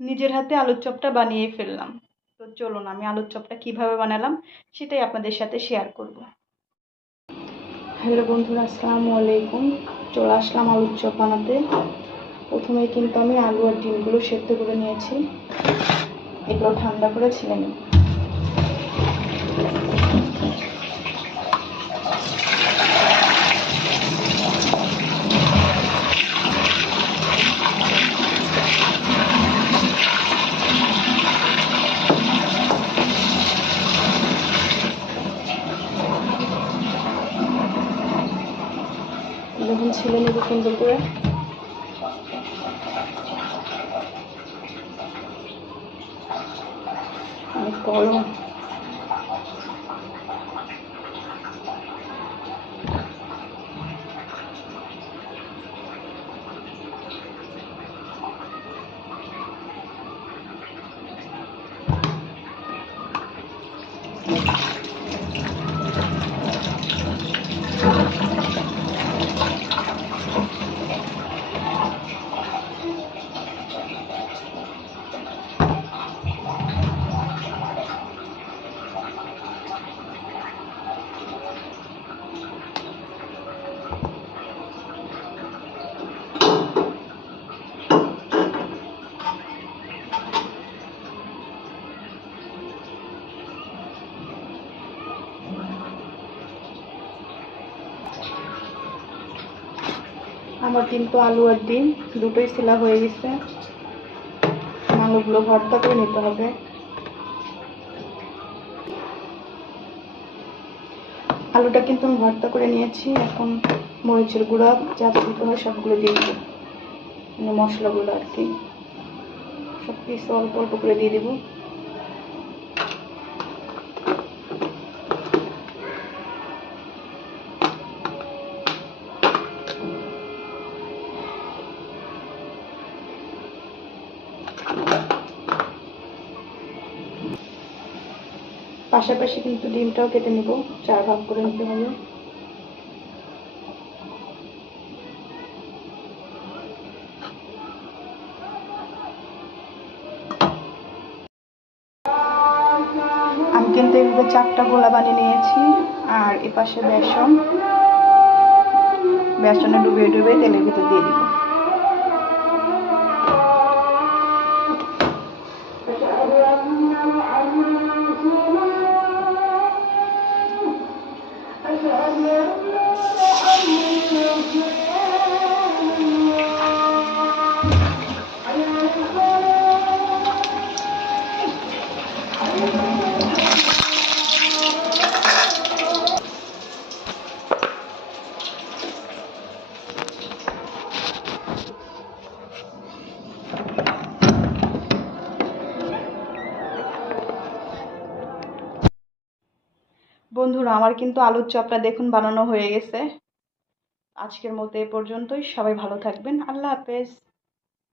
নিজের হাতে আলুর চপটা বানিয়ে ফেললাম। তো চলুন, আমি আলুর চপটা কীভাবে বানালাম সেটাই আপনাদের সাথে শেয়ার করব। হ্যালো বন্ধুরা, আসসালামু আলাইকুম। চলে আসলাম আলুর চপ বানাতে। প্রথমে কিন্তু আমি আলু আর ডিমগুলো সেদ্ধ করে নিয়েছি। এগুলো ঠান্ডা করে ছিলে নিই যখন ছিলে নেব সুন্দর করে অনেক গরম। আমার কিন্তু আলু আর ডিম, দুটোই ছিলা হয়ে গেছে। আলুগুলো ভর্তা করে নিতে হবে। আলুটা কিন্তু আমি ভর্তা করে নিয়েছি, এখন মরিচের গুঁড়া, যা দিতে হয় সবগুলো দিয়ে দেবো। মানে মশলাগুলো আর কি। সব কিছু অল্প অল্প করে দিয়ে দেবো। পাশাপাশি কিন্তু ডিমটাও কেটে নেব। চার ভাগ করে নিতে হবে। আমি কিন্তু এইভাবে চারটা গোলা বানিয়ে নিয়েছি, আর এপাশে বেসন। বেসনে ডুবিয়ে ডুবিয়ে তেলের ভিতর দিয়ে দিব। বন্ধুরা, আমার কিন্তু আলুর চপটা দেখুন বানানো হয়ে গেছে। আজকের মতো এ পর্যন্তই। সবাই ভালো থাকবেন। আল্লাহ হাফেজ।